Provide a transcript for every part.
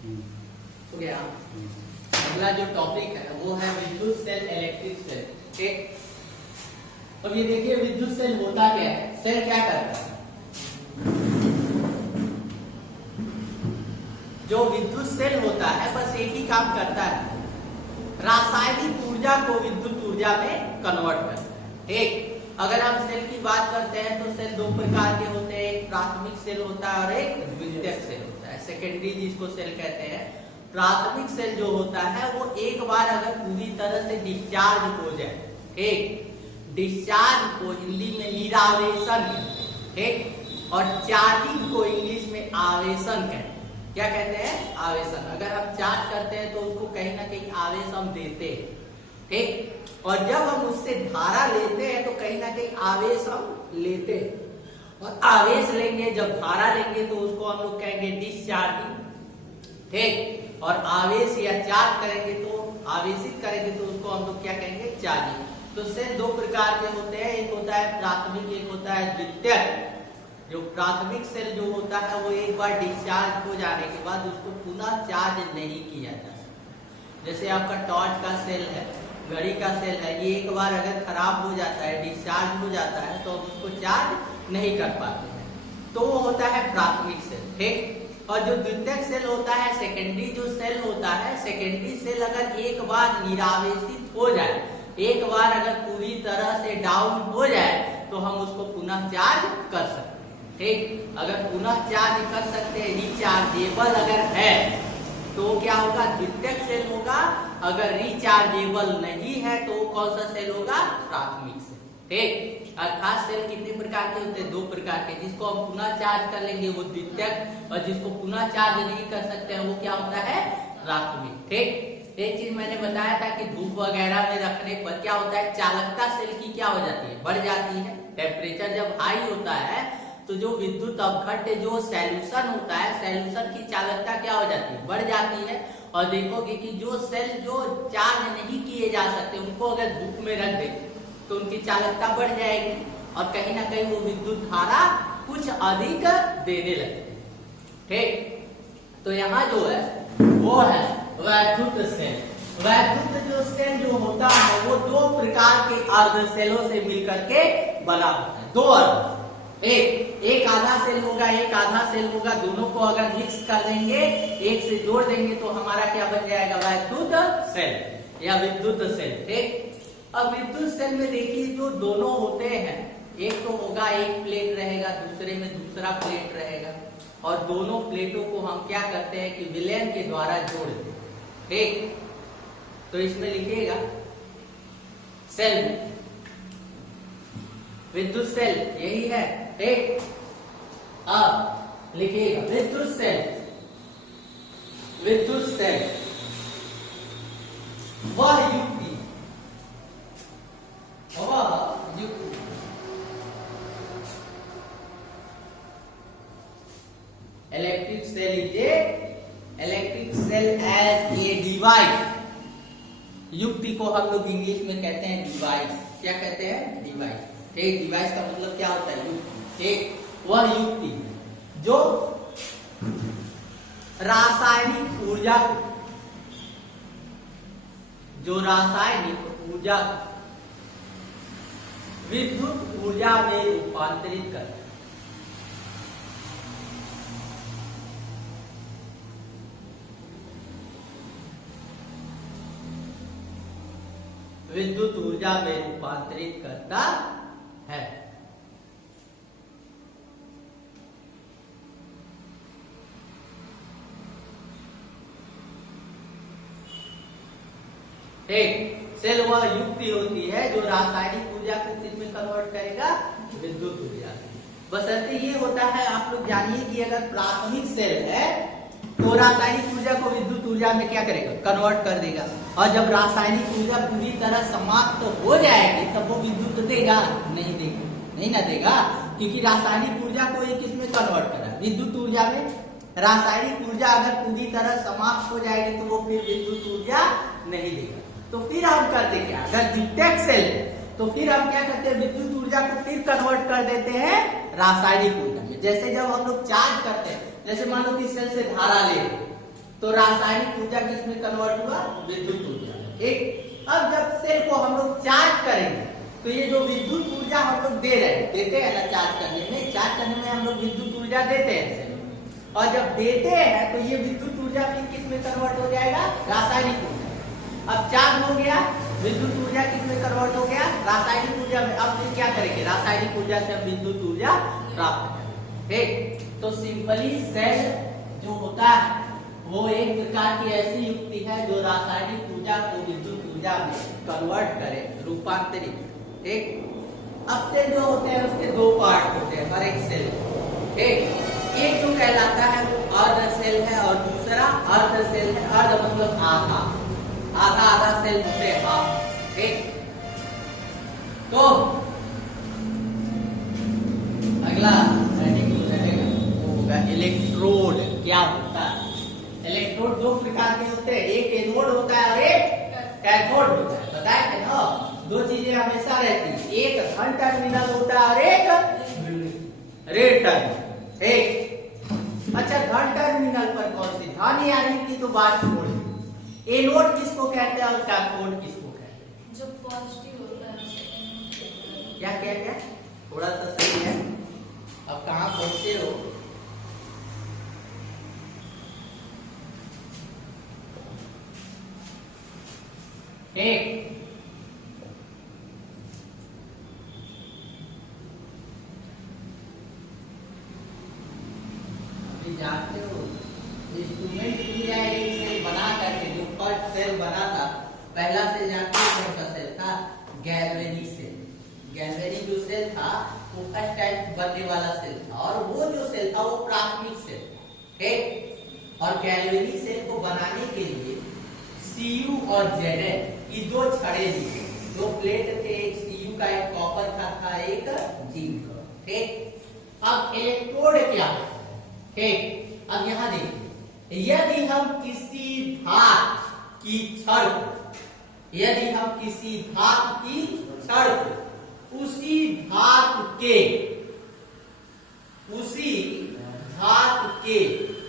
हो गया। अगला जो टॉपिक है वो है विद्युत सेल, इलेक्ट्रिक सेल। ठीक, अब ये देखिए विद्युत सेल होता क्या है। सेल क्या करता है? जो विद्युत सेल होता है बस एक ही काम करता है, रासायनिक ऊर्जा को विद्युत ऊर्जा में कन्वर्ट करता है। ठीक, अगर हम सेल की बात करते हैं तो सेल दो प्रकार के होते हैं, एक प्राथमिक सेल होता है और एक द्वितीयक सेल होता है, सेकेंडरी जिसको सेल कहते हैं। प्राथमिक सेल जो होता है वो एक बार अगर पूरी तरह से डिस्चार्ज हो जाए, ठीक, डिस्चार्ज को हिंदी में निरावेशन कहते हैं, ठीक, और चार्जिंग को इंग्लिश में आवेशन कहते हैं। क्या कहते हैं? आवेशन। अगर हम चार्ज करते हैं तो उसको कहीं ना कहीं आवेश हम देते हैं, ठीक, और जब हम उससे धारा लेते हैं तो कहीं ना कहीं आवेश हम लेते हैं, और आवेश लेंगे जब धारा लेंगे तो उसको हम लोग कहेंगे डिस्चार्जिंग, ठीक, और आवेश या चार्ज करेंगे तो आवेशित करेंगे तो उसको हम लोग क्या कहेंगे? चार्जिंग। तो सेल दो प्रकार के होते हैं, एक होता है प्राथमिक, एक होता है द्वितीयक। जो प्राथमिक सेल जो होता है वो एक बार डिस्चार्ज हो जाने के बाद उसको पुनः चार्ज नहीं किया जा सकता। जैसे आपका टॉर्च का सेल है, घड़ी का सेल है, ये एक बार अगर खराब हो जाता है, डिस्चार्ज हो जाता है तो उसको चार्ज नहीं कर पाते हैं, तो वो होता है प्राथमिक सेल। ठीक, और जो द्वितीयक सेल होता है, सेकेंडरी जो सेल होता है, सेकेंडरी सेल अगर एक बार निरावेशित हो जाए, एक बार अगर पूरी तरह से डाउन हो जाए तो हम उसको पुनः चार्ज कर सकते हैं। ठीक, अगर पुनः चार्ज कर सकते हैं, रिचार्जेबल अगर है तो क्या होगा? द्वितीयक सेल होगा। अगर रिचार्जेबल नहीं है तो कौन सा सेल होगा? प्राथमिक सेल। ठीक, अर्थात सेल कितने प्रकार के होते हैं? दो प्रकार के। जिसको हम पुनः चार्ज कर लेंगे वो द्वितीयक, और जिसको पुनः चार्ज नहीं कर सकते हैं वो क्या होता है? प्राथमिक। ठीक, एक चीज मैंने बताया था कि धूप वगैरह में रखने पर क्या होता है? चालकता सेल की क्या हो जाती है? बढ़ जाती है। टेम्परेचर जब हाई होता है तो जो विद्युत अवघट्य जो सॉल्यूशन होता है, सॉल्यूशन की चालकता क्या हो जाती है? बढ़ जाती है। और देखोगे कि जो सेल जो चार्ज नहीं किए जा सकते उनको अगर धूप में रख दें तो उनकी चालकता बढ़ जाएगी, और कहीं ना कहीं वो विद्युत धारा कुछ अधिक देने लगते हैं। ठीक, तो यहाँ जो है वो है वैद्युत सेल। वैद्युत जो सेल जो होता है वो दो प्रकार के अर्ध सेलों से मिलकर के बना होता है। दो अर्ध, एक आधा सेल होगा, एक आधा सेल होगा, दोनों को अगर मिक्स कर देंगे, एक से जोड़ देंगे तो हमारा क्या बन जाएगा? वैद्युत सेल या विद्युत सेल। ठीक, अब विद्युत सेल में देखिए जो दोनों होते हैं, एक तो होगा एक प्लेट रहेगा, दूसरे में दूसरा प्लेट रहेगा, और दोनों प्लेटों को हम क्या करते हैं कि विलयन के द्वारा जोड़ देते हैं। ठीक, तो इसमें लिखिएगा सेल में विद्युत सेल यही है। ठीक, अब लिखिएगा विद्युत सेल, विद्युत सेल वह युक्ति, वह युक्ति electric cell is a electric cell as a device. युक्ति को हम लोग इंग्लिश में कहते हैं डिवाइस। क्या कहते हैं? डिवाइस। ठीक, डिवाइस का मतलब क्या होता है? युक्ति। ठीक, वह युक्ति जो रासायनिक ऊर्जा, जो रासायनिक ऊर्जा विद्युत ऊर्जा में रूपांतरित करता है। विद्युत ऊर्जा में रूपांतरित करता है। एक सेल वह युक्ति होती है जो रासायनिक ऊर्जा को किस में कन्वर्ट करेगा? विद्युत ऊर्जा। बशर्ते ये होता है, आप लोग जानिए कि अगर प्राथमिक सेल है तो रासायनिक ऊर्जा को विद्युत ऊर्जा में क्या करेगा? कन्वर्ट कर देगा। और जब रासायनिक ऊर्जा पूरी तरह समाप्त हो जाएगी तब वो विद्युत देगा? नहीं देगा, नहीं ना देगा, क्योंकि रासायनिक ऊर्जा को ये किस में कन्वर्ट करा? विद्युत ऊर्जा में। रासायनिक ऊर्जा अगर पूरी तरह समाप्त हो जाएगी तो वो फिर विद्युत ऊर्जा नहीं देगा। तो फिर हम करते क्या? अगर द्वितीयक सेल तो फिर हम क्या करते हैं? विद्युत ऊर्जा को फिर कन्वर्ट कर देते हैं रासायनिक ऊर्जा में। जैसे जब हम लोग चार्ज करते हैं, जैसे मान लो कि सेल से धारा ले, तो रासायनिक ऊर्जा किस में कन्वर्ट हुआ? विद्युत ऊर्जा। ठीक, अब जब सेल को हम लोग चार्ज करेंगे तो ये जो विद्युत ऊर्जा हम लोग दे रहे हैं, देते हैं ना चार्ज करने में हम लोग विद्युत ऊर्जा देते हैं, और जब देते हैं तो ये विद्युत ऊर्जा फिर किस में कन्वर्ट हो जाएगा? रासायनिक ऊर्जा। अब चार्ज हो गया, विद्युत ऊर्जा किस में कन्वर्ट हो गया? रासायनिक ऊर्जा में। अब फिर क्या करेंगे? रासायनिक ऊर्जा से हम विद्युत ऊर्जा प्राप्त करेंगे। ठीक, तो सिंपली सेल जो होता है वो एक प्रकार की ऐसी युक्ति है जो रासायनिक ऊर्जा को विद्युत ऊर्जा में कन्वर्ट करे, रूपांतरित। ठीक, अब सेल जो होते हैं उसके दो पार्ट होते हैं हर एक सेल। ठीक, एक जो कहलाता है वो अर्ध सेल है और दूसरा अर्ध सेल है। अर्ध मतलब आधा, आधा आधा सेल होते हैं हाफ। ठीक, तो अगला होगा इलेक्ट्रोड। क्या होता है? इलेक्ट्रोड दो प्रकार के होते हैं, एक एनोड होता है और एक कैथोड होता है। बताए थे ना, दो चीजें हमेशा रहती है, एक धन टर्मिनल होता है और एक ऋण टर्मिनल। ठीक, अच्छा धन टर्मिनल पर कौन सी? धन या ऋण की तो बात छोड़ दी। एनोड किसको कहते हैं और कैथोड किसको कहते हैं? जो पॉजिटिव होता है। क्या क्या क्या? थोड़ा सा सही है। अब कहाँ पहुंचे हो? एक जानते हो इंस्ट्रूमेंट किया एक सेल बना करके, जो फर्स्ट सेल बना था, पहला सेल जानते हो कौन सा सेल था? Galvanic cell. गैल्वेनिक जो सेल था वो फर्स्ट टाइम बनने वाला सेल था, और वो जो सेल था वो प्राथमिक सेल। ठीक, और गैल्वेनिक सेल को बनाने के लिए Cu और Zn की दो छड़े दी, दो प्लेट थे, एक Cu का, एक कॉपर का था, एक जिंक का। ठीक, अब इलेक्ट्रोड क्या है? ठीक, अब यहां देखिए, यदि हम किसी धातु की छड़ को, यदि हम किसी धातु की छड़ को उसी धातु के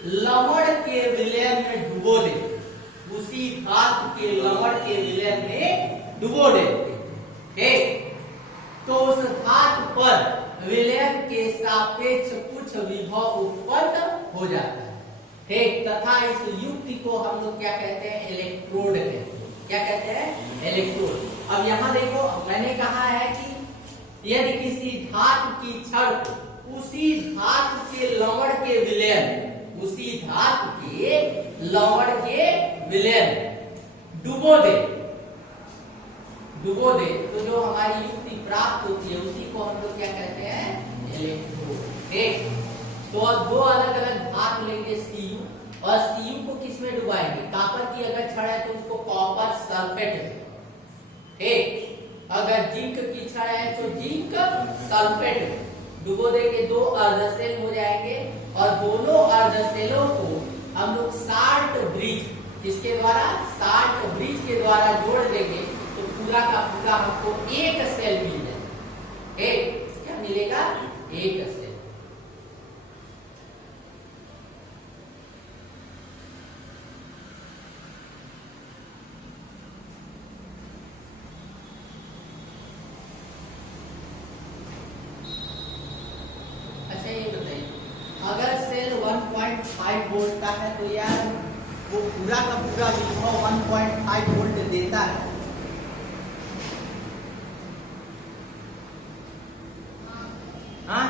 लवण के विलयन में डुबो देते, उसी धातु के लवण के विलयन में डुबो देते। ठीक, तो उस धातु पर विलयन के सापेक्ष कुछ विभव उत्पन्न हो जाता है। ठीक, तथा इस युक्ति को हम लोग क्या कहते हैं? इलेक्ट्रोड कहते हैं। क्या कहते हैं? इलेक्ट्रोड। अब यहाँ देखो, मैंने कहा है कि यदि किसी धातु की छड़ को उसी धातु के लवण के विलयन, उसी धातु के लवण के विलयन डुबो दे, तो जो हमारी युक्ति प्राप्त होती है उसी को हम लोग क्या कहते हैं? इलेक्ट्रोड। ठीक, तो अब दो अलग अलग धातु लेंगे Cu, और Cu को किस में डुबाएंगे? कॉपर की अगर छड़ है तो उसको कॉपर सल्फेट में। ठीक, अगर जिंक की छड़ है तो जिंक सल्फेट में डुबो देंगे, दो अर्धसेल हो जाएंगे, और दोनों अर्धसेलों को हम लोग साल्ट ब्रिज, किसके द्वारा? साल्ट ब्रिज के द्वारा जोड़ देंगे, तो पूरा का पूरा हमको एक सेल मिल जाएगा। एक क्या मिलेगा? एक सेल। अच्छा ये बताइए, अगर सेल 1.5 वोल्ट का है तो यार वो पूरा का पूरा विभव 1.5 वोल्ट देता है। हाँ,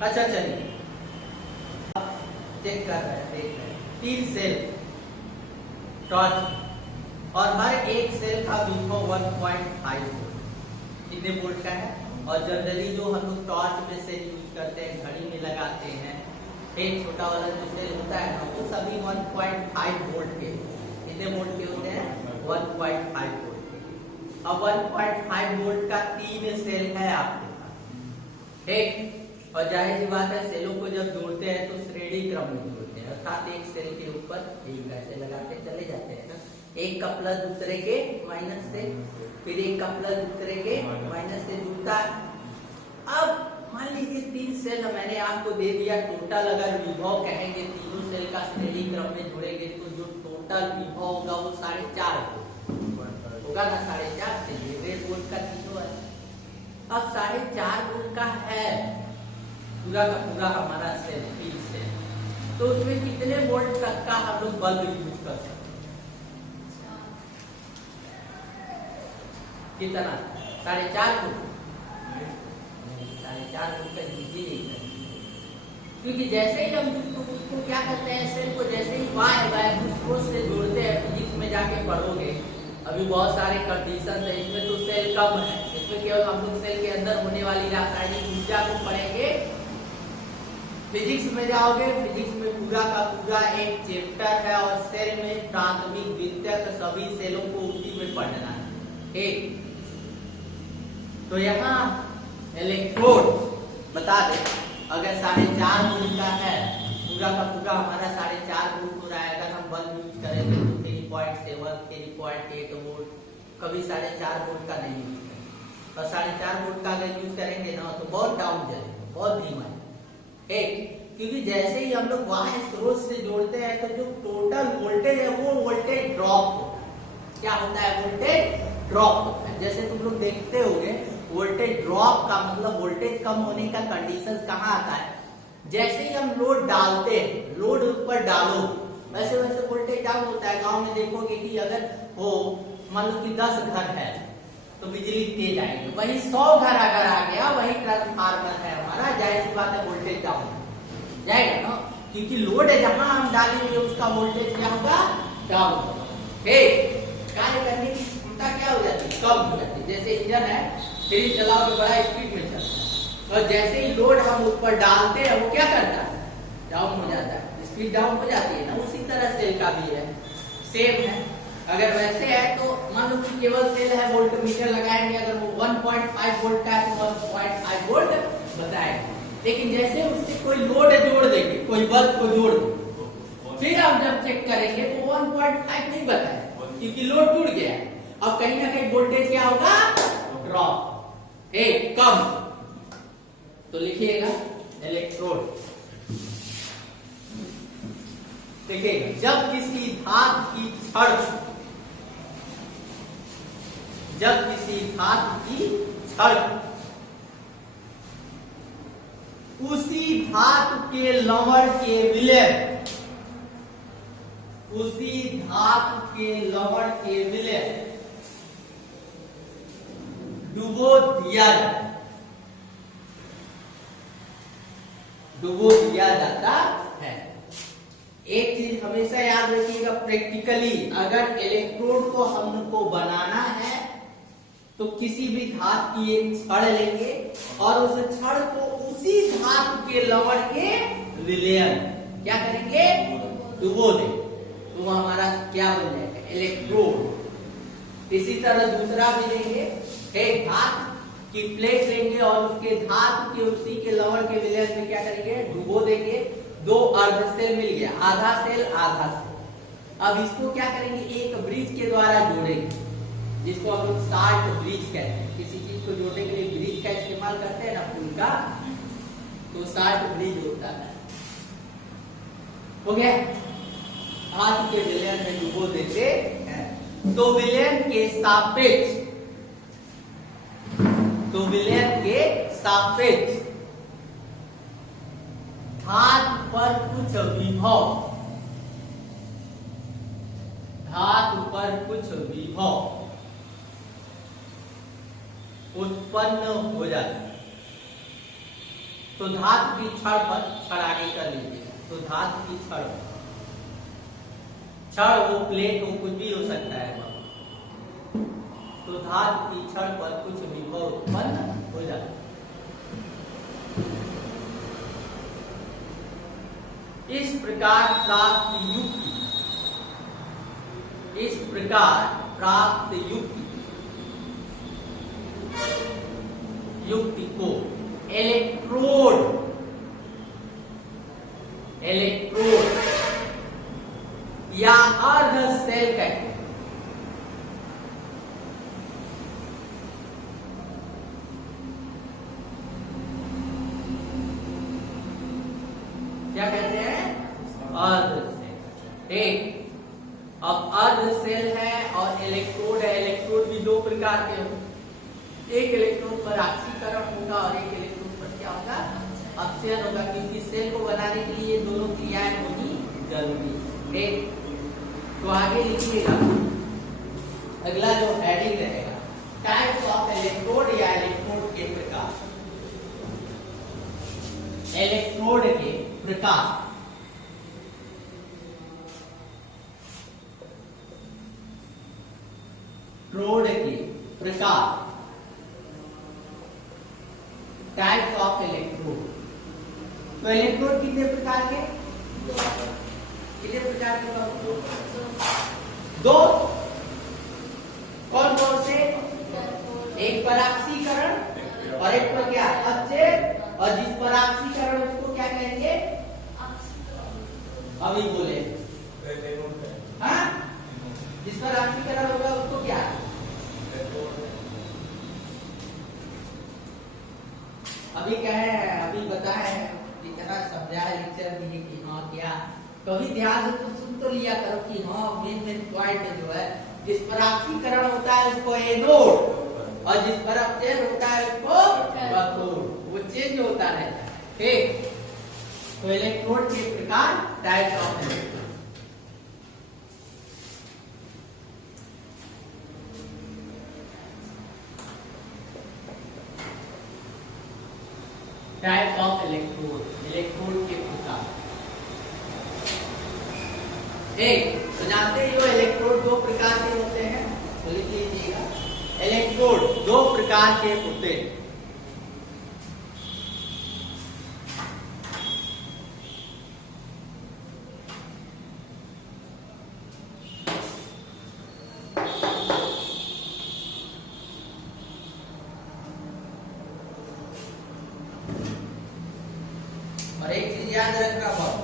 अच्छा चलिए चेक कर रहे हैं, देख रहे हैं। 3 सेल टॉर्च और हर एक सेल का विभव 1.5 वोल्ट, कितने वोल्ट का है? और जनरली जो हम लोग टॉर्च में सेल यूज करते हैं, घड़ी में लगाते हैं, एक छोटा वाला जो सेल होता है ना, वो सभी 1.5 वोल्ट के, कितने वोल्ट के होते हैं? 1.5 वोल्ट के। अब 1.5 वोल्ट का 3 सेल है आपके पास। ठीक, और जाहिर सी बात है सेलों को जब जोड़ते हैं तो श्रेणी क्रम में जोड़ते हैं, अर्थात एक सेल के ऊपर एक ऐसे लगाते चले जाते हैं ना, एक का प्लस दूसरे के माइनस से, फिर एक का प्लस दूसरे के माइनस से जुड़ता है। अब मान लीजिए 3 सेल मैंने आपको दे दिया, टोटल अगर विभव कहेंगे तीनों सेल का श्रेणी क्रम में जोड़ेंगे तो जो टोटल विभव होगा वो 4.5 होगा ना, 4.5 से वोल्ट का तीनों है। अब 4.5 वोल्ट का है पूरा का पूरा हमारा सेल 3 सेल, तो उसमें कितने वोल्ट तक का हम लोग बल्ब यूज कर सकते हैं? कितना? 4.5 वोल्ट? 4.5 वोल्ट का यूज ही नहीं करेंगे, क्योंकि जैसे ही हम उसको क्या करते हैं, सेल को जैसे ही वाई स्रोत से जोड़ते हैं, फिजिक्स में जाके पढ़ोगे, अभी बहुत सारे कंडीशन है, इसमें तो सेल कम है, इसमें केवल हम लोग सेल के अंदर होने वाली रासायनिक ऊर्जा को पढ़ेंगे। फिजिक्स में जाओगे, फिजिक्स में पूरा का पूरा एक चैप्टर है और सेल में प्राथमिक द्वितीयक सभी सेलों को उसी में पढ़ना है, ठीक। तो यहाँ इलेक्ट्रोड बता दे, अगर 4.5 वोल्ट का है, पूरा का पूरा हमारा 4.5 वोल्ट हो रहा है, अगर हम बल्ब यूज करेंगे तो 3.7 3.8 वोल्ट, कभी 4.5 वोल्ट का नहीं यूज करेंगे। और 4.5 वोल्ट का अगर यूज करेंगे ना तो बहुत डाउन चलेगा, बहुत धीमा, क्योंकि जैसे ही हम लोग बाह्य स्रोत से जोड़ते हैं तो जो टोटल वोल्टेज है वो वोल्टेज ड्रॉप होता है। क्या होता है? वोल्टेज ड्रॉप होता है। जैसे तुम लोग देखते होंगे, वोल्टेज ड्रॉप का मतलब वोल्टेज कम होने का कंडीशन कहाँ आता है? जैसे ही हम लोड डालते हैं, लोड ऊपर डालो वैसे वैसे वोल्टेज डाउन होता है। गांव में देखोगे कि अगर हो मान लो कि 10 घर है तो बिजली तेज आएगी, वही 100 घर अगर आ गया, वही ट्रांसफार्मर है हमारा, जाहिर सी बात है वोल्टेज डाउन जाएगा ना, क्योंकि लोड जहां हम डालेंगे उसका वोल्टेज क्या होगा? डाउन होगा। कार्य करने की क्षमता क्या हो जाती है? कम हो जाती है। जैसे इंजन है, फ्रिज चलाओ तो बड़ा स्पीड में चलता है, और जैसे ही लोड हम ऊपर डालते हैं वो क्या करता है? डाउन हो जाता है, स्पीड डाउन हो जाती है ना। उसी तरह सेल का भी है, सेम है। अगर वैसे है तो मान लो कि केवल सेल है, वोल्ट मीटर लगाएंगे, अगर वो 1.5 वोल्ट का है तो 1.5 वोल्ट बताएगा। लेकिन जैसे उससे कोई लोड जोड़ देंगे, कोई बल्ब को जोड़ देंगे, फिर हम जब चेक करेंगे तो 1.5 नहीं बताएगा, क्योंकि लोड जुड़ गया। अब कहीं ना कहीं वोल्टेज क्या होगा? ड्रॉप, कम। तो लिखिएगा इलेक्ट्रोड। देखिएगा, जब किसी धातु की छड़, जब किसी धातु की छड़ उसी धातु के लवण के विलय, उसी धातु के लवण के विलय डुबो दिया जाता, डुबो दिया जाता है। एक चीज हमेशा याद रखिएगा, प्रैक्टिकली अगर इलेक्ट्रोड को हमको बनाना है तो किसी भी धातु की एक छड़ लेंगे और उस छड़ को उसी धातु के लवण के विलयन क्या करेंगे? डुबो देंगे, तो वो हमारा क्या बन जाएगा? इलेक्ट्रोड। इसी तरह दूसरा भी लेंगे, एक धातु की प्लेट लेंगे और उसके धातु के उसी के लवण के विलयन में क्या करेंगे? डुबो देंगे। 2 अर्ध सेल मिल गया, आधा सेल आधा सेल। अब इसको क्या करेंगे? एक ब्रिज के द्वारा जोड़ेंगे, जिसको हम लोग साल्ट ब्रिज कहते हैं। किसी चीज को जोड़ने के लिए ब्रिज का इस्तेमाल करते हैं ना, पुल का, तो साल्ट ब्रिज होता है। हो गया? धातु के विलयन में डुबो देते हैं। तो विलयन के सापेक्ष, तो विलयन के सापेक्ष धातु पर कुछ विभव, धातु पर कुछ विभव उत्पन्न हो जाता है। तो धातु की छड़ पर, छड़ आगे कर लीजिएगा, तो धातु की छड़, छड़ वो प्लेट हो, कुछ भी हो सकता है वहां, तो धातु की छड़ पर कुछ विभव उत्पन्न हो जाता है। इस प्रकार प्राप्त युक्ति, इस प्रकार प्राप्त युक्ति, युक्ति को इलेक्ट्रोड, इलेक्ट्रोड या अर्ध सेल कहते हैं। अर्ध सेल। ठीक, अब अर्ध सेल है और इलेक्ट्रोड है। इलेक्ट्रोड भी दो प्रकार के होते, एक इलेक्ट्रोड पर ऑक्सीकरण होगा और एक इलेक्ट्रोड पर क्या होगा, अपचयन होगा, क्योंकि सेल को बनाने के लिए दोनों क्रियाएं होनी जरूरी है। ठीक, तो आगे लिखिएगा, अगला जो हेडिंग रहेगा, टाइप्स ऑफ इलेक्ट्रोड या इलेक्ट्रोड के प्रकार। इलेक्ट्रोड के प्रकार। इलेक्ट्रोड के प्रकार, टाइप्स ऑफ इलेक्ट्रोड। तो इलेक्ट्रोड कितने प्रकार के, कितने प्रकार के बाबू? दो। कौन कौन से? एक पर ऑक्सीकरण और एक पर क्या, अपचयन। और जिस पर ऑक्सीकरण उसको क्या कहेंगे, अभी बोले, हाँ, जिस पर ऑक्सीकरण होगा उसको क्या, अभी क्या है, अभी बताए, जितना समझाया लेक्चर दिए कि हाँ क्या, कभी ध्यान से तो सुन तो लिया करो कि हाँ मेन पॉइंट जो है, जिस पर ऑक्सीकरण होता है उसको एनोड और जिस पर अपचयन होता है उसको कैथोड, वो चेंज होता रहता है। ठीक, तो इलेक्ट्रोड के प्रकार, types of electrode. Types of electrode, electrode के प्रकार। एक तो जानते ही हो इलेक्ट्रोड दो प्रकार के होते हैं, तो लिख लीजिएगा, इलेक्ट्रोड दो प्रकार के होते हैं। और एक चीज याद रखना बहुत,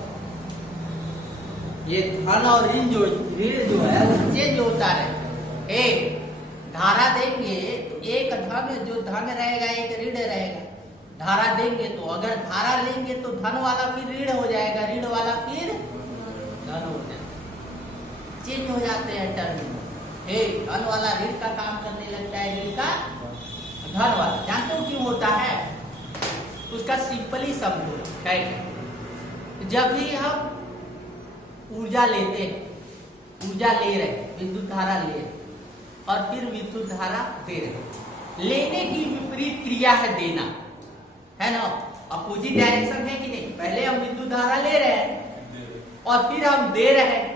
ये धन और ऋण जो है वो चेंज होता है। एक धारा देंगे, एक धन जो धन रहेगा एक ऋण रहेगा। धारा देंगे तो अगर धारा लेंगे तो धन वाला फिर ऋण हो जाएगा, ऋण वाला फिर धन हो जाएगा, चेंज हो जाते हैं टर्म। धन वाला ऋण का काम करने लगता है, ऋण का धन वाला। जानते हो क्यों होता है? उसका सिंपली समझो। जब भी हम ऊर्जा लेते हैं, ऊर्जा ले रहे, विद्युत धारा ले रहे और फिर विद्युत धारा दे रहे, लेने की विपरीत क्रिया है देना, है ना? अपोजिट डायरेक्शन है कि नहीं? पहले हम विद्युत धारा ले रहे हैं और फिर हम दे रहे हैं,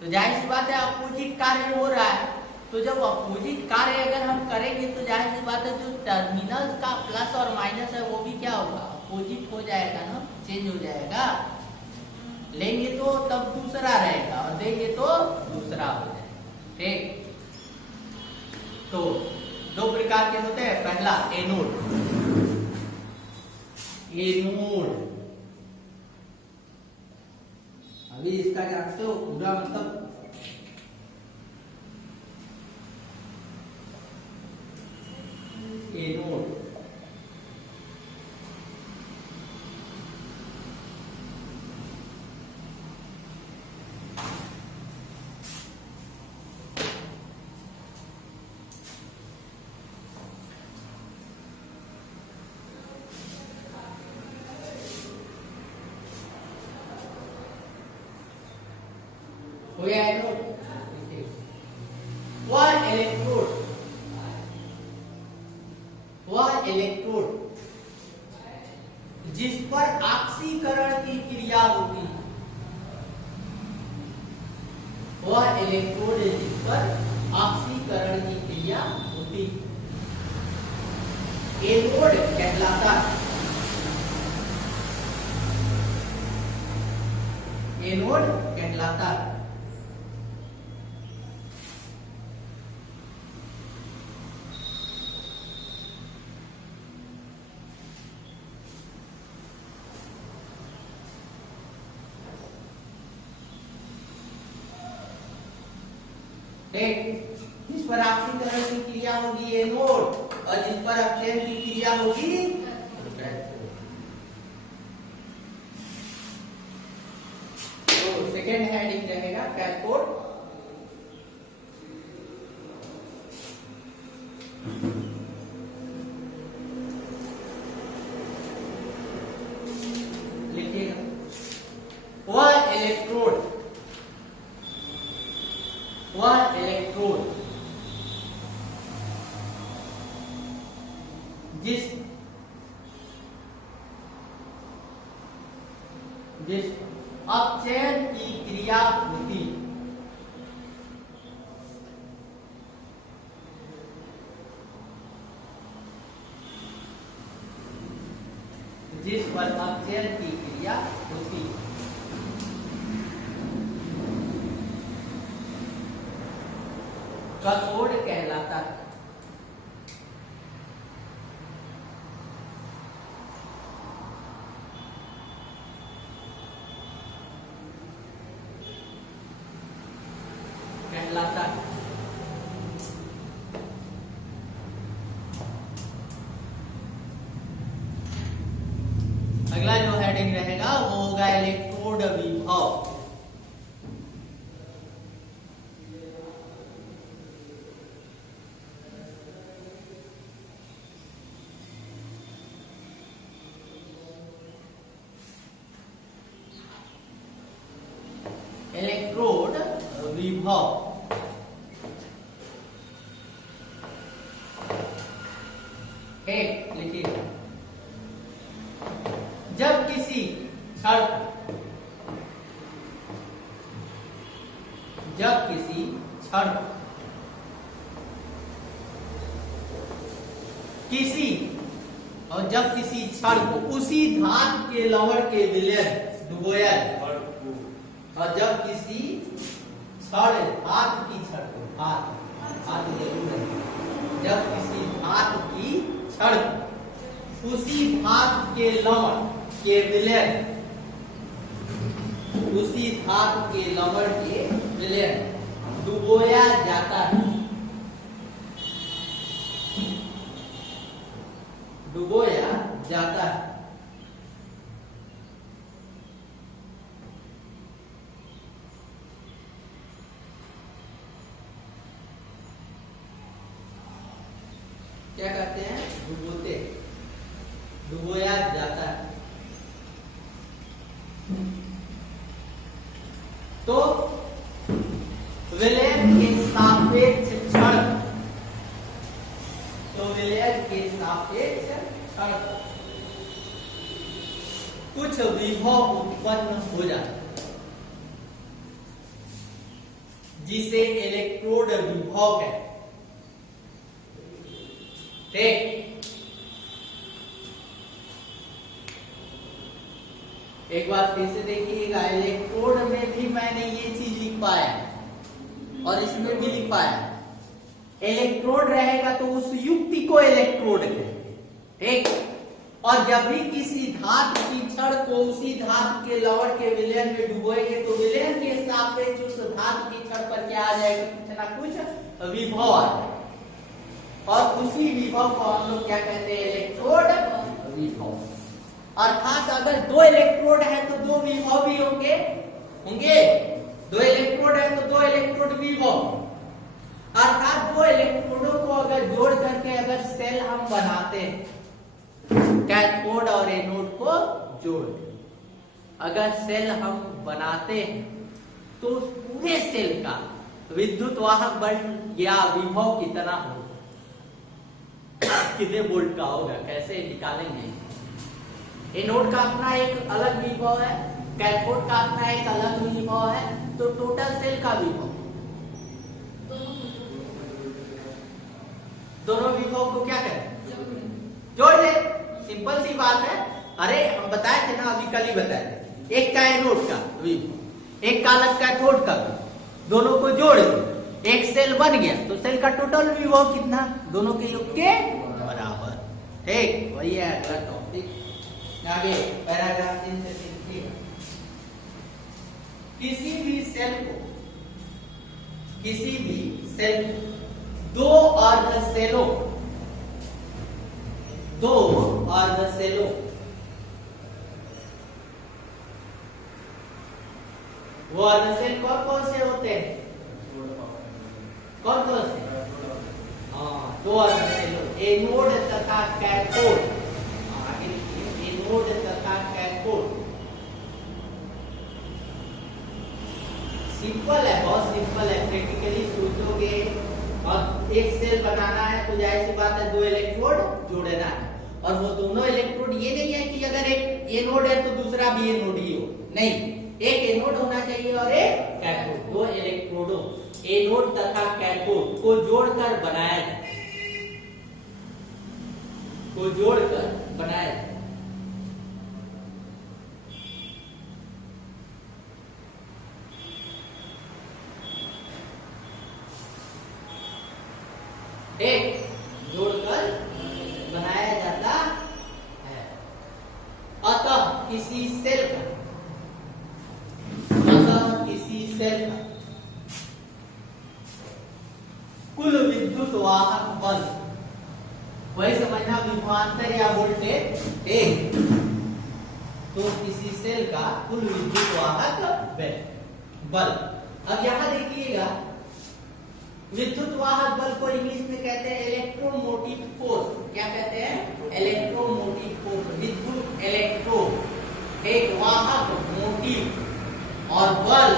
तो जाहिर सी बात है अपोजिट कार्य हो रहा है। तो जब अपोजिट कार्य अगर हम करेंगे तो जाहिर सी बात है जो टर्मिनल का प्लस और माइनस है वो भी क्या होगा, अपोजिट हो जाएगा ना, चेंज हो जाएगा। लेंगे तो तब दूसरा रहेगा और देंगे तो दूसरा हो जाएगा। ठीक, तो दो प्रकार के होते हैं। पहला एनोड, एनोड अभी इसका जानते हो पूरा मतलब, एनोड हो गया एनोड। वह इलेक्ट्रोड जिस पर ऑक्सीकरण की क्रिया होगी, वह इलेक्ट्रोड जिस पर ऑक्सीकरण की क्रिया होती एनोड कहलाता है। एनोड कहलाता है। जिस पर ऑक्सीकरण की क्रिया होगी एनोड और जिस पर अपचयन की क्रिया होगी कैथोड। सेकेंड हेडिंग रहेगा कैथोड। लिखिएगा वह इलेक्ट्रोड जिस अपचयन की क्रिया होती, जिस पर अपचयन की क्रिया होती कैथोड कहलाता है। कहलाता है। अगला जो हेडिंग रहेगा वो होगा इलेक्ट्रोड विभव। इलेक्ट्रोड विभव एक लिखिए, जब किसी क्षण किसी और जब किसी क्षण को उसी धातु के लवण के विलयन डुबोया, और जब किसी क्षण धातु की क्षण को धातु जरूर है, जब किसी धातु की क्षण उसी धातु के लवण के विलयन, उसी धातु के लवण के विलयन डुबोया जाता है, डुबोया जाता है। क्या कहते हैं? डुबोते, डुबोया जाता है। तो विलयन के सापेक्ष क्षण, तो विलयन के सापेक्ष क्षण कुछ विभव उत्पन्न हो जाता है, जिसे इलेक्ट्रोड विभव कहते हैं। एक बार फिर से देखिएगा, इलेक्ट्रोड में भी मैंने ये चीज लिख पाया और इसमें भी लिख पाया। इलेक्ट्रोड रहेगा तो उस युक्ति को इलेक्ट्रोड कहेंगे, ठीक। और जब भी किसी धातु की क्षण को उसी धातु के लवण के विलयन में डुबोएंगे तो विलयन के सापेक्ष उस धातु की क्षण पर क्या आ जाएगा? कुछ ना कुछ विभव आ जाएगा, और उसी विभव को हम लोग क्या कहते हैं? इलेक्ट्रोड विभव। अर्थात अगर दो इलेक्ट्रोड है तो दो विभव भी होंगे, दो इलेक्ट्रोड है तो दो इलेक्ट्रोड विभव। अर्थात दो इलेक्ट्रोडों को अगर जोड़ करके अगर सेल हम बनाते हैं, कैथोड और एनोड को जोड़ अगर सेल हम बनाते हैं तो उस पूरे सेल का विद्युत वाहक बल या विभव कितना होगा, कितने वोल्ट का होगा, कैसे निकालेंगे? एनोड का अपना एक अलग विभव है, कैथोड का अपना एक अलग विभव है, तो टोटल सेल का विभव, दोनों विभव को क्या करें? जोड़ दे। सिंपल सी बात है। अरे हम बताए थे ना, अभी कल ही बताए थे, एक का एनोड का विभव, एक का अलग कैथोड का विभव, दोनों को जोड़ दे, एक सेल बन गया, तो सेल का टोटल विभव कितना? दोनों के योग के बराबर, ठीक। वही है अगला टॉपिक। आगे पैराग्राफ 3 से 3। किसी भी सेल को दो अर्ध सेलों वो अर्ध सेल कौन कौन से होते हैं? कौन कौन से? हाँ, दो अर्ध सेल, एनोड तथा कैथोड। आगे लिखिए, एनोड तथा कैथोड। सिंपल है, बहुत सिंपल है। प्रैक्टिकली सोचोगे और एक सेल बनाना है तो जाहिर सी बात है दो इलेक्ट्रोड जोड़ना है, और वो दोनों इलेक्ट्रोड ये नहीं है कि अगर एक एनोड है तो दूसरा भी एनोड ही हो, नहीं, एक एनोड होना चाहिए और एक कैथोड। दो इलेक्ट्रोडों एनोड तथा कैथोड को जोड़कर बनाया जाए, को जोड़कर बनाया जाए। एक जोड़कर बनाया जाता है। अतः किसी सेल का कुल विद्युत वाहक बल, वही समझना, विभवांतर या वोल्टेज एक, तो किसी सेल का कुल विद्युत वाहक बल। अब यहां देखिएगा, विद्युत वाहक बल को इंग्लिश में कहते हैं इलेक्ट्रोमोटिव फोर्स। क्या कहते हैं? Electromotive force. विद्युत इलेक्ट्रो, एक वाहक, मोटिव और बल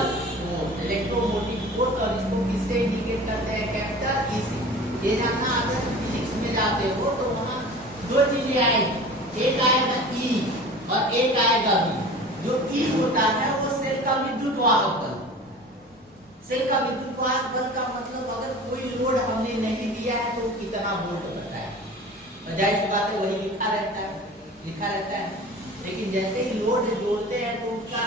इलेक्ट्रोमोटिव फोर्स। और इसको किससे इंडिकेट करते हैं? कैपिटल ई से। ये जानना, अगर फिजिक्स में जाते हो तो वहां दो चीजें आएंगी, एक आएगा ई और एक आएगा बी। जो ई होता है वो सेल का विद्युत वाहक बल। सेल का विद्युत वाहक बल का मतलब अगर कोई लोड हमने नहीं दिया है तो कितना वोल्ट होता है, और जाहिर सी बात है वही लिखा रहता है। लेकिन जैसे ही लोड जोड़ते हैं तो उसका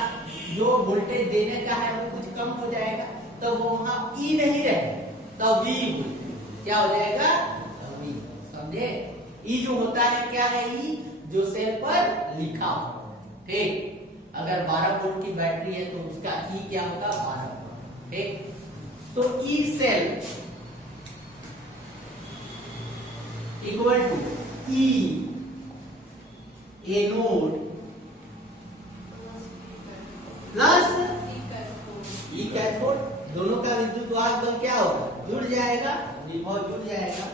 जो वोल्टेज देने का है वो कुछ कम हो जाएगा, तो वो वहां ई नहीं रहे, तो वी क्या हो जाएगा? वी। समझे? ई जो होता है क्या है? ई जो सेल पर लिखा हो, ठीक। अगर 12 वोल्ट की बैटरी है तो उसका ई क्या होगा? 12 वोल्ट, ठीक। तो E cell equal to E anode plus E cathode. दोनों का विद्युत वाहक बल क्या होगा? जुड़ जाएगा, विभव जुड़ जाएगा।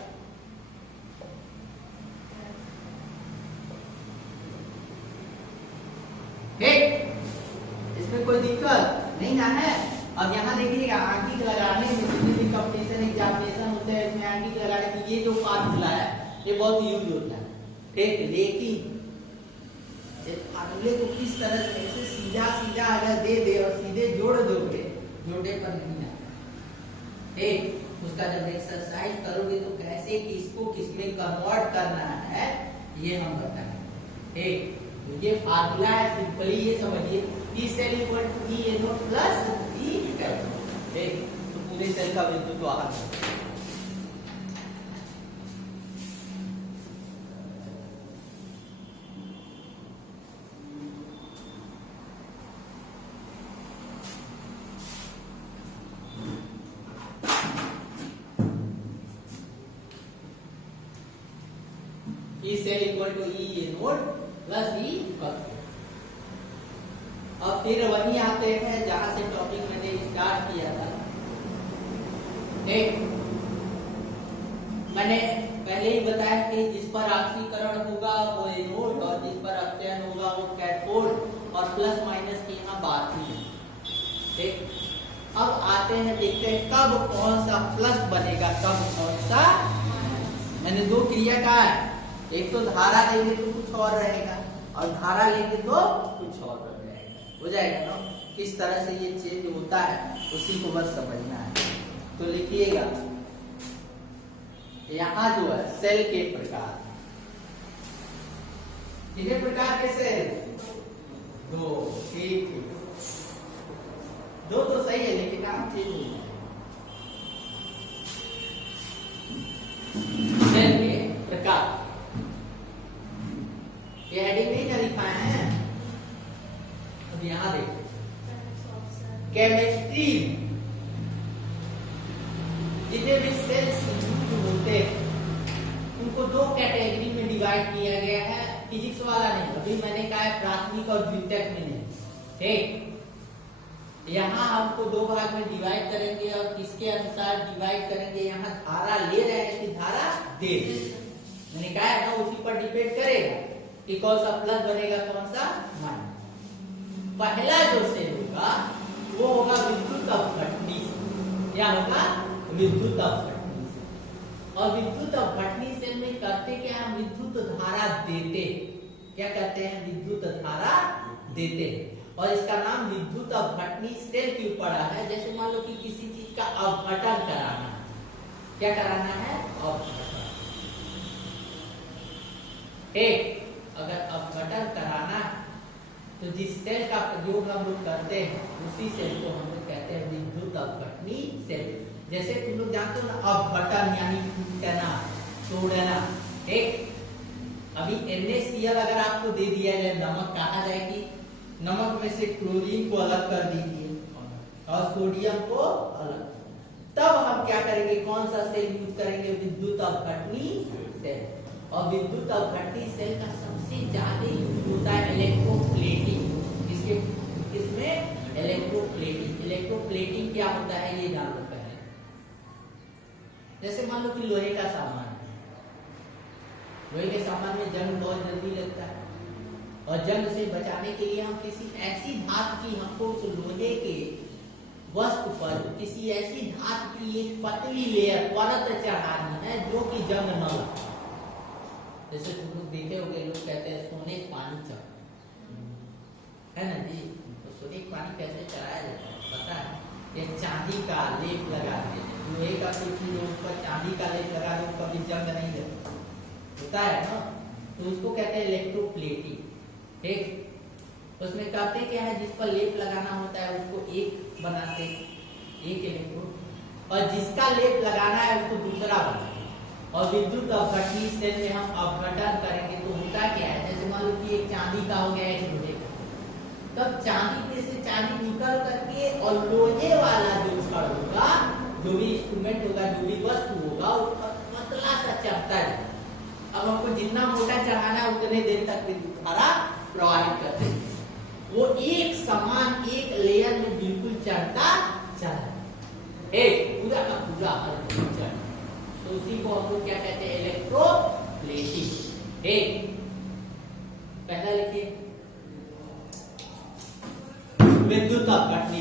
ठीक, इसमें कोई दिक्कत नहीं ना है। अब यहाँ देखिएगा, आंकिक लगाने में जितने भी कंपटीशन एग्जामिनेशन होते हैं इसमें आंकिक लगाने में ये जो फार्मूला है ये बहुत यूज होता है, ठीक। लेकिन फार्मूले को किस तरह से सीधा सीधा अगर दे दे और सीधे जोड़ दोगे, जोड़े पर नहीं आता, ठीक। उसका जब एक्सरसाइज करोगे तो कैसे किसको किसमें कन्वर्ट करना है ये हम बताएंगे, ठीक। तो ये फार्मूला है, सिंपली ये समझिए, E cell equal to E anode plus E cathode, ठीक। तो पूरे सेल का विद्युत वाहक E cell equal to E anode plus E cathode. अब फिर वहीं आते हैं जहां से टॉपिक मैंने स्टार्ट किया था, ठीक। मैंने पहले ही बताया कि जिस पर ऑक्सीकरण होगा वो एनोड और जिस पर अपचयन होगा वो कैथोड, और प्लस माइनस की यहाँ बात ही नहीं, ठीक। अब आते हैं, देखते हैं कब कौन सा प्लस बनेगा, कब कौन सा। मैंने दो क्रिया कहा है, एक तो धारा लेंगे तो कुछ और रहेगा और धारा लेंगे तो कुछ और हो जाएगा ना। किस तरह से ये चेंज होता है उसी को बस समझना है। तो लिखिएगा यहाँ जो है सेल के प्रकार, कितने प्रकार के सेल? दो, ठीक। दो तो सही है लेकिन नाम चेंज हो जाए। सेल के प्रकार, ये हेडिंग नहीं ना लिखा है। अब यहाँ देखो, केमिस्ट्री जितने भी सेल्स होते हैं उनको दो कैटेगरी में डिवाइड किया गया है। फिजिक्स वाला नहीं, अभी मैंने कहा है प्राथमिक और द्वितीयक में नहीं, ठीक। यहाँ हमको दो भाग में डिवाइड करेंगे और किसके अनुसार डिवाइड करेंगे, यहाँ धारा ले रहे हैं कि धारा दे रहे हैं। मैंने कहा है ना उसी पर डिपेंड करेगा कि कौन सा प्लस बनेगा कौन सा माइनस। पहला जो सेल होगा वो होगा विद्युत अपघटनी सेल। क्या होगा? विद्युत अपघटनी सेल। और विद्युत अपघटनी सेल में करते क्या, हम विद्युत धारा देते, क्या करते हैं, विद्युत धारा देते हैं। और इसका नाम विद्युत अपघटनी सेल क्यों पड़ा है? जैसे मान लो कि किसी चीज का अपघटन कराना है, क्या कराना है, अपघटन। एक अगर अपघटन कराना है तो जिस सेल का प्रयोग हम लोग करते हैं उसी सेल को हम लोग कहते हैं विद्युत अपघटनी सेल। जैसे तुम लोग जानते हो ना, अपघटन यानी टूटना, तोड़ना। एक अभी NaCl अगर आपको दे दिया जाए, नमक कहा जाए कि नमक में से क्लोरीन को अलग कर दीजिए और सोडियम को अलग, तब हम क्या करेंगे, कौन सा सेल यूज करेंगे, विद्युत अपघटनी सेल। और विद्युत अपघटनी सेल का सबसे ज्यादा यूज होता है इलेक्ट्रोप्लेटिंग। इसमें इलेक्ट्रोप्लेटिंग। इलेक्ट्रोप्लेटिंग क्या होता है ये जान लो पहले। जैसे मान लो कि लोहे का सामान, लोहे के सामान में जंग बहुत जल्दी लगता है और जंग से बचाने के लिए हम किसी ऐसी धातु की, हमको उस लोहे के वस्तु पर किसी ऐसी धातु की एक पतली लेयर, परत चढ़ानी है जो कि जंग न लगे। जैसे तुम लोग देखे होंगे, लोग कहते हैं सोने पानी चढ़, है ना जी। तो सोने पानी कैसे चढ़ाया जाता है पता है? ये चांदी का लेप लगा देते, लोहे का कोई चीज ऊपर चांदी का लेप लगा दो, कभी जंग नहीं लगता, होता है ना। तो उसको कहते हैं इलेक्ट्रोप्लेटिंग। ठीक, उसमें कहते क्या है, जिस पर लेप लगाना होता है उसको एक बनाते, एक इलेक्ट्रोड, और जिसका लेप लगाना है उसको दूसरा बनाते। और विद्युत अपघटनी सेल में हम अपघटन करेंगे तो होता क्या है, जैसे मान लो कि एक चांदी का हो गया, एक लोहे का, तब चांदी में से चांदी निकल करके और लोहे वाला जो छड़ होगा, जो भी इंस्ट्रूमेंट होगा, जो भी वस्तु होगा, उसका पतला सा चढ़ता है। अब हमको जितना मोटा चढ़ाना है उतने देर तक विद्युत धारा प्रवाहित करते हैं। वो एक समान एक लेयर में बिल्कुल चढ़ता चला, एक पूरा का पूरा हर चढ़। तो उसी को हम लोग क्या कहते हैं, इलेक्ट्रोप्लेटिंग। एक पहला लिखिए, विद्युत अपघटन